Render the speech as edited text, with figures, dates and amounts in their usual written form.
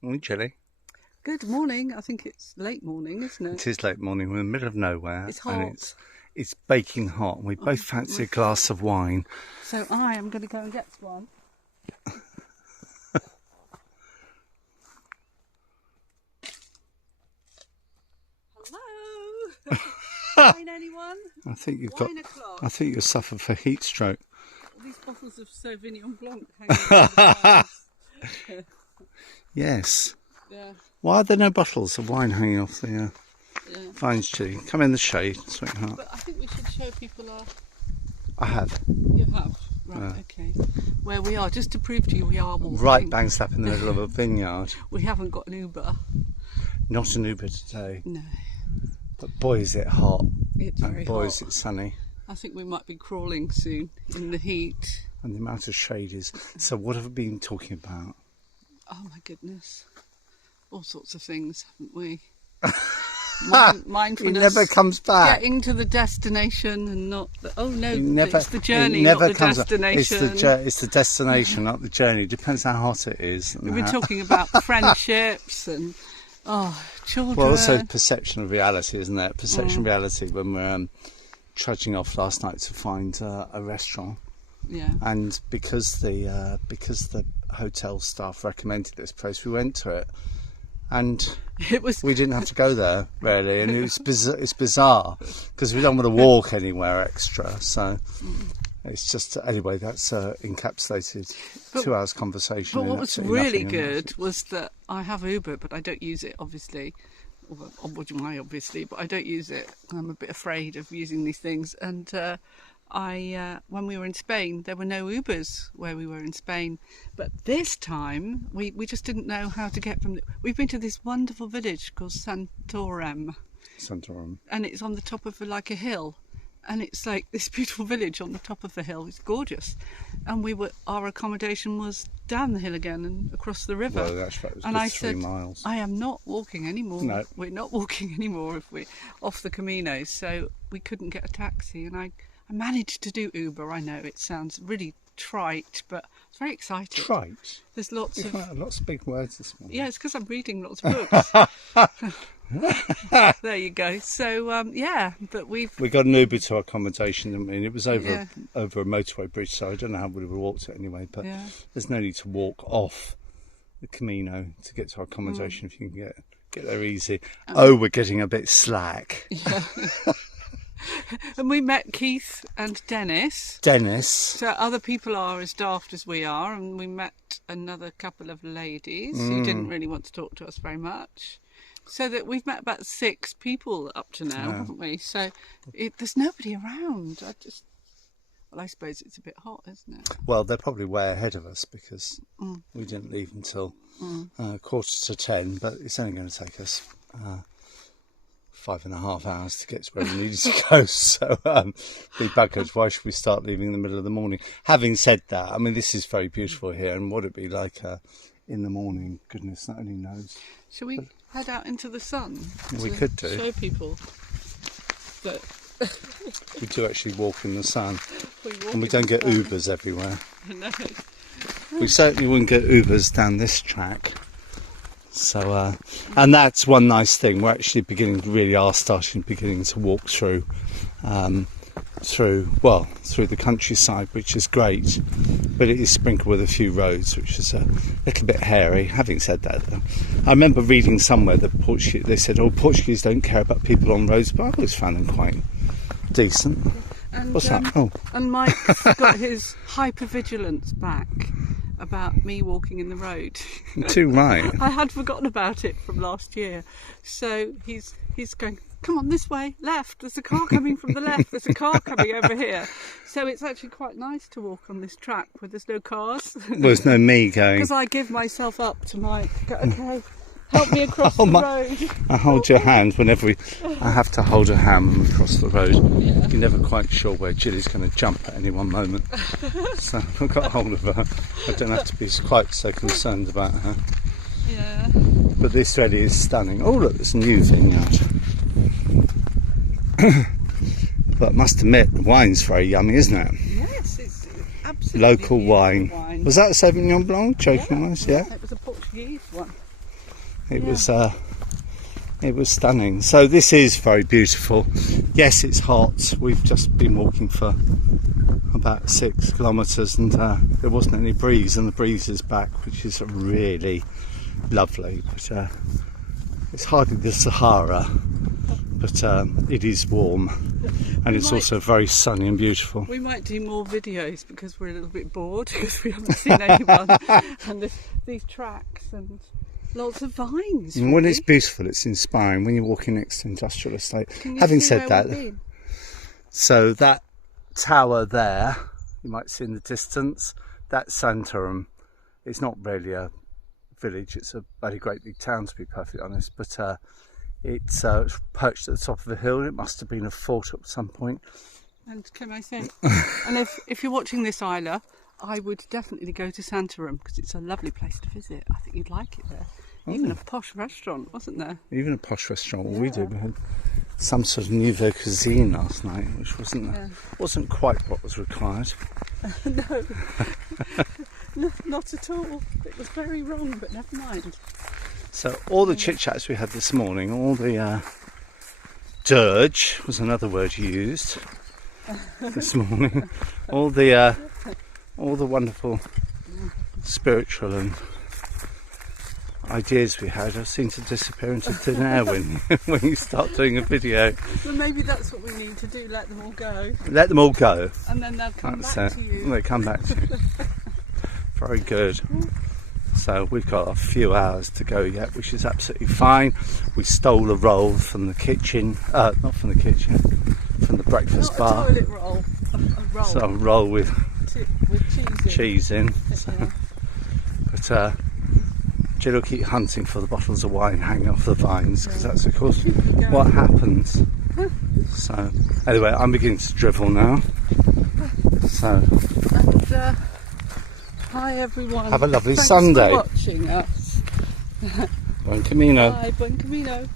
Morning, Jelly. Good morning. I think it's late morning, isn't it? It is late morning. We're in the middle of nowhere. It's hot. And it's baking hot. We both fancy a glass of wine. So I am going to go and get one. Hello. Wine, anyone? I think you've Wine o'clock. I think you'll suffer for heat stroke. All these bottles of Sauvignon Blanc hanging around the Yes. yeah. Why are there no bottles of wine hanging off the vines, Jelly? Come in the shade, sweetheart. But I think we should show people our... I have. You have? Right, okay. Where we are, just to prove to you we are walking. Right bang slap in the middle of a vineyard. We haven't got an Uber. Not an Uber today. No. But boy, is it hot. It's very And boy, hot. is it sunny. I think we might be crawling soon in the heat. And the amount of shade is. So what have we been talking about? Oh my goodness. All sorts of things, haven't we? Mindfulness. It never comes back. Getting to the destination and not the, oh no, Never, it's the journey, it never not the comes destination. It's the destination, not the journey. Depends how hot it is. We've been talking about friendships and children. Well, also perception of reality, isn't it? Perception of reality when we're trudging off last night to find a restaurant. Yeah. And because the hotel staff recommended this place, we went to it, and we didn't have to go there really, and it's bizarre because we don't want to walk anywhere extra. So it's just anyway. That's encapsulated 2 hours conversation. But what was really good was that I have Uber, but I don't use it obviously. Well, obviously, but I don't use it. I'm a bit afraid of using these things, and. When we were in Spain, there were no Ubers where we were in Spain. But this time, we just didn't know how to get from... We've been to this wonderful village called Santorem. And it's on the top of like a hill. And it's like this beautiful village on the top of the hill. It's gorgeous. And our accommodation was down the hill again and across the river. Well, that's right. It was and I 3 said, miles. I am not walking anymore. No. We're not walking anymore if we're off the Camino. So we couldn't get a taxi. And I managed to do Uber. I know it sounds really trite, but I was very excited. Trite? There's lots of lots of big words this morning. Yeah, it's because I'm reading lots of books. There you go. So but we got an Uber to our accommodation. I mean, it was over a motorway bridge, so I don't know how we would have walked it anyway. But there's no need to walk off the Camino to get to our accommodation if you can get there easy. We're getting a bit slack. Yeah. And we met Keith and Dennis. So other people are as daft as we are, and we met another couple of ladies who didn't really want to talk to us very much. So that we've met about 6 people up to now, haven't we? So there's nobody around. I suppose it's a bit hot, isn't it? Well, they're probably way ahead of us because we didn't leave until 9:45, but it's only going to take us 5.5 hours to get to where we needed to go. So be buggered. Why should we start leaving in the middle of the morning? Having said that, I mean, this is very beautiful here, and what it'd be like in the morning, goodness, that only knows. Shall we head out into the sun? We could do. Show people that we do actually walk in the sun, and we don't get Ubers everywhere. No. We certainly wouldn't get Ubers down this track. So, and that's one nice thing. We're actually beginning to walk through the countryside, which is great. But it is sprinkled with a few roads, which is a little bit hairy. Having said that, though, I remember reading somewhere that they said, Portuguese don't care about people on roads, but I always found them quite decent. And, what's that? And Mike's got his hypervigilance back about me walking in the road. Too right. I had forgotten about it from last year. So he's going, come on, this way, left. There's a car coming from the left. There's a car coming over here. So it's actually quite nice to walk on this track where there's no cars. Well, there's no me going. Because I give myself up to Mike. Go, okay, help me across the road. I hold your hand whenever I have to hold her hand when we cross the road. Yeah. You're never quite sure where Jilly's going to jump at any one moment. So I've got hold of her. I don't have to be quite so concerned about her. Yeah. But this really is stunning. Oh, look, there's a new vineyard. But I must admit, the wine's very yummy, isn't it? Yes, it's absolutely local wine. Was that a Sauvignon Blanc? Joking wise, yeah. It was a Portuguese one. It was stunning. So this is very beautiful. Yes, it's hot. We've just been walking for about 6 kilometres and there wasn't any breeze, and the breeze is back, which is really lovely. But it's hardly the Sahara, but it is warm, and it's also very sunny and beautiful. We might do more videos because we're a little bit bored because we haven't seen anyone, and there's these tracks and lots of vines. And when it's beautiful, it's inspiring. When you're walking next to industrial estate. Having said that, so that tower there, you might see in the distance, that's Santorum. It's not really a village, it's a very great big town, to be perfectly honest, but it's perched at the top of a hill. It must have been a fort at some point. And can I say, and if you're watching this, Isla, I would definitely go to Santorum because it's a lovely place to visit. I think you'd like it there. Even a posh restaurant, wasn't there? Even a posh restaurant. Well, we did. We had some sort of nouveau cuisine last night, which wasn't quite what was required. No, not at all. It was very wrong, but never mind. So all the chit-chats we had this morning, all the dirge was another word you used this morning. All the wonderful spiritual and ideas we had seem to disappear into thin air when you start doing a video. Well, maybe that's what we need to do. Let them all go. Let them all go. And then they'll come back to you. They come back to you. Very good. So we've got a few hours to go yet, which is absolutely fine. We stole a roll from the kitchen, not from the kitchen, from the breakfast bar. Not a toilet roll, a roll. So a roll with cheese in. So, Yeah. but Jill will keep hunting for the bottles of wine hanging off the vines, because that's of course what happens. So anyway, I'm beginning to drivel now. So. And, hi everyone. Have a lovely Thanks Sunday. for watching us. Buen camino. Bye, buen camino.